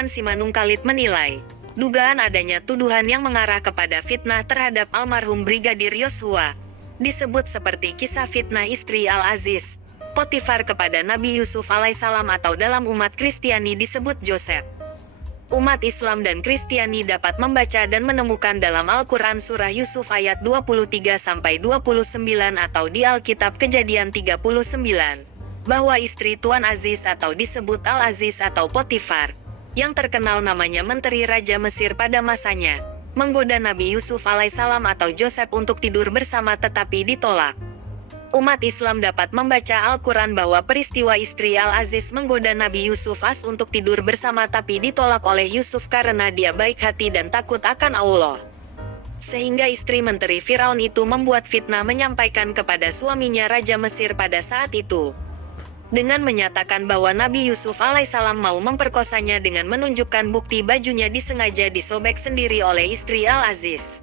Christian Simanungkalit menilai, dugaan adanya tuduhan yang mengarah kepada fitnah terhadap almarhum Brigadir Yosua, disebut seperti kisah fitnah istri Al-Aziz, Potifar kepada Nabi Yusuf alaihissalam atau dalam umat Kristiani disebut Joseph. Umat Islam dan Kristiani dapat membaca dan menemukan dalam Al-Quran surah Yusuf ayat 23-29 atau di Alkitab Kejadian 39, bahwa istri Tuan Aziz atau disebut Al-Aziz atau Potifar, yang terkenal namanya Menteri Raja Mesir pada masanya, menggoda Nabi Yusuf alaihissalam atau Joseph untuk tidur bersama tetapi ditolak. Umat Islam dapat membaca Al-Quran bahwa peristiwa istri Al-Aziz menggoda Nabi Yusuf untuk tidur bersama tapi ditolak oleh Yusuf karena dia baik hati dan takut akan Allah. Sehingga istri menteri Firaun itu membuat fitnah menyampaikan kepada suaminya Raja Mesir pada saat itu, dengan menyatakan bahwa Nabi Yusuf alaihissalam mau memperkosanya dengan menunjukkan bukti bajunya disengaja disobek sendiri oleh istri Al-Aziz.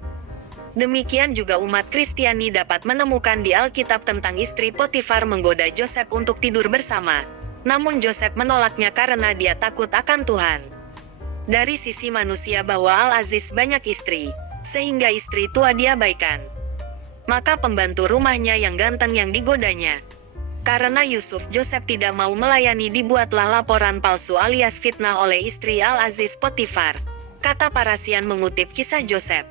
Demikian juga umat Kristiani dapat menemukan di Alkitab tentang istri Potifar menggoda Joseph untuk tidur bersama. Namun Joseph menolaknya karena dia takut akan Tuhan. Dari sisi manusia bahwa Al-Aziz banyak istri, sehingga istri tua diabaikan. Maka pembantu rumahnya yang ganteng yang digodanya. Karena Joseph tidak mau melayani dibuatlah laporan palsu alias fitnah oleh istri Al-Aziz Potifar. Kata Parasian mengutip kisah Joseph.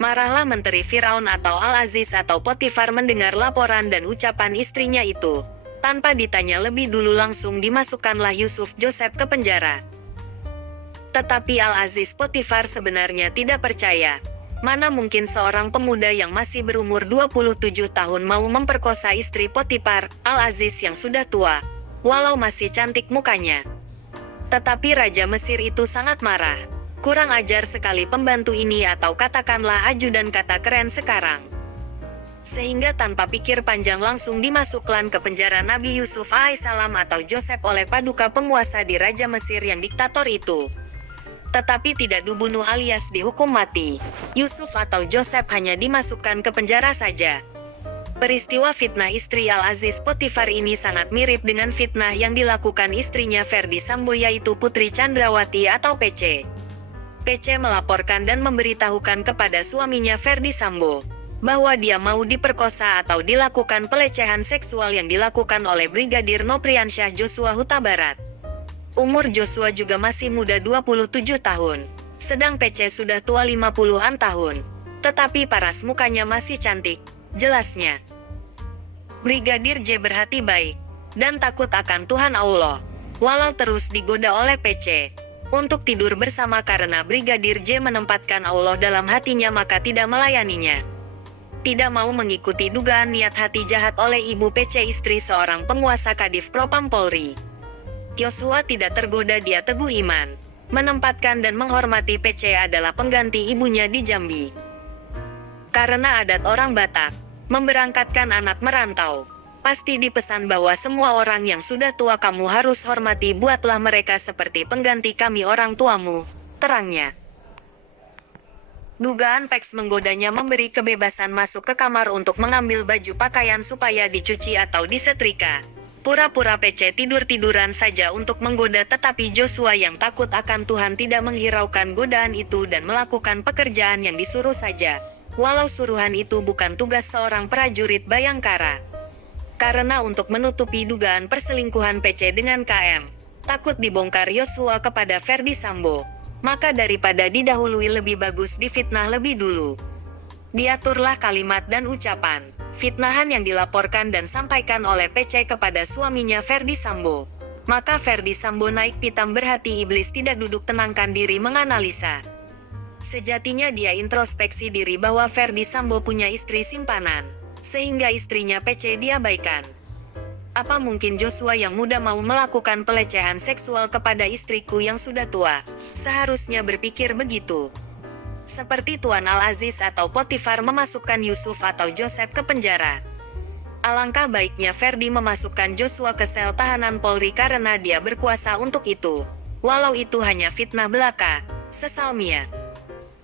Marahlah Menteri Firaun atau Al-Aziz atau Potifar mendengar laporan dan ucapan istrinya itu. Tanpa ditanya lebih dulu langsung dimasukkanlah Joseph ke penjara. Tetapi Al-Aziz Potifar sebenarnya tidak percaya. Mana mungkin seorang pemuda yang masih berumur 27 tahun mau memperkosa istri Potifar, Al-Aziz yang sudah tua, walau masih cantik mukanya. Tetapi Raja Mesir itu sangat marah. Kurang ajar sekali pembantu ini atau katakanlah ajudan kata keren sekarang. Sehingga tanpa pikir panjang langsung dimasukkan ke penjara Nabi Yusuf alaihissalam atau Joseph oleh paduka penguasa di Raja Mesir yang diktator itu. Tetapi tidak dibunuh alias dihukum mati. Yusuf atau Joseph hanya dimasukkan ke penjara saja. Peristiwa fitnah istri Al-Aziz Potifar ini sangat mirip dengan fitnah yang dilakukan istrinya Ferdi Sambo yaitu Putri Chandrawati atau PC. PC melaporkan dan memberitahukan kepada suaminya Ferdi Sambo bahwa dia mau diperkosa atau dilakukan pelecehan seksual yang dilakukan oleh Brigadir Nopriansyah Joshua Huta Barat. Umur Joshua juga masih muda 27 tahun, sedang PC sudah tua 50-an tahun. Tetapi paras mukanya masih cantik, jelasnya. Brigadir J berhati baik dan takut akan Tuhan Allah, walau terus digoda oleh PC untuk tidur bersama karena Brigadir J menempatkan Allah dalam hatinya maka tidak melayaninya. Tidak mau mengikuti dugaan niat hati jahat oleh Ibu PC istri seorang penguasa Kadif Propam Polri. Joshua tidak tergoda, dia teguh iman, menempatkan dan menghormati PC adalah pengganti ibunya di Jambi. Karena adat orang Batak, memberangkatkan anak merantau, pasti dipesan bahwa semua orang yang sudah tua kamu harus hormati, buatlah mereka seperti pengganti kami orang tuamu, terangnya. Dugaan Pex menggodanya memberi kebebasan masuk ke kamar untuk mengambil baju pakaian supaya dicuci atau disetrika. Pura-pura PC tidur-tiduran saja untuk menggoda tetapi Joshua yang takut akan Tuhan tidak menghiraukan godaan itu dan melakukan pekerjaan yang disuruh saja. Walau suruhan itu bukan tugas seorang prajurit Bayangkara. Karena untuk menutupi dugaan perselingkuhan PC dengan KM, takut dibongkar Joshua kepada Ferdi Sambo, maka daripada didahului lebih bagus difitnah lebih dulu. Diaturlah kalimat dan ucapan fitnahan yang dilaporkan dan sampaikan oleh PC kepada suaminya Ferdi Sambo. Maka Ferdi Sambo naik pitam berhati iblis tidak duduk tenangkan diri menganalisa. Sejatinya dia introspeksi diri bahwa Ferdi Sambo punya istri simpanan, sehingga istrinya PC diabaikan. Apa mungkin Joshua yang muda mau melakukan pelecehan seksual kepada istriku yang sudah tua? Seharusnya berpikir begitu. Seperti Tuan Al-Aziz atau Potifar memasukkan Yusuf atau Joseph ke penjara. Alangkah baiknya Ferdi memasukkan Joshua ke sel tahanan Polri karena dia berkuasa untuk itu. Walau itu hanya fitnah belaka, sesal Mia.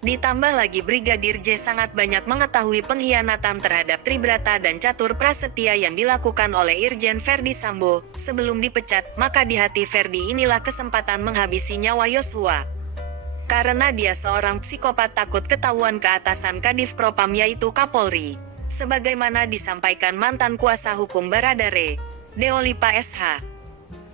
Ditambah lagi Brigadir J sangat banyak mengetahui pengkhianatan terhadap Tribrata dan Catur Prasetya yang dilakukan oleh Irjen Verdi Sambo sebelum dipecat, maka di hati Verdi inilah kesempatan menghabisi nyawa Yosua. Karena dia seorang psikopat takut ketahuan keatasan Kadif Propam yaitu Kapolri. Sebagaimana disampaikan mantan kuasa hukum Baradae, Deolipa SH.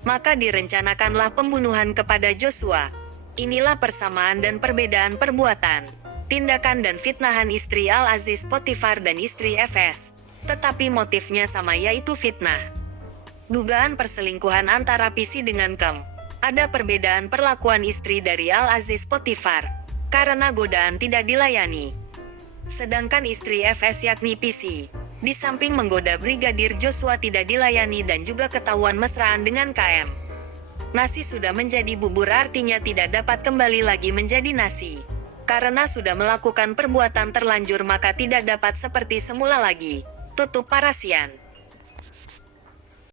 Maka direncanakanlah pembunuhan kepada Joshua. Inilah persamaan dan perbedaan perbuatan, tindakan dan fitnahan istri Al-Aziz Potifar dan istri FS. Tetapi motifnya sama yaitu fitnah. Dugaan perselingkuhan antara PC dengan Kem. Ada perbedaan perlakuan istri dari Al-Aziz Potifar, karena godaan tidak dilayani. Sedangkan istri FS yakni PC, di samping menggoda Brigadir Joshua tidak dilayani dan juga ketahuan mesraan dengan KM. Nasi sudah menjadi bubur artinya tidak dapat kembali lagi menjadi nasi. Karena sudah melakukan perbuatan terlanjur maka tidak dapat seperti semula lagi. Tutup Parasian.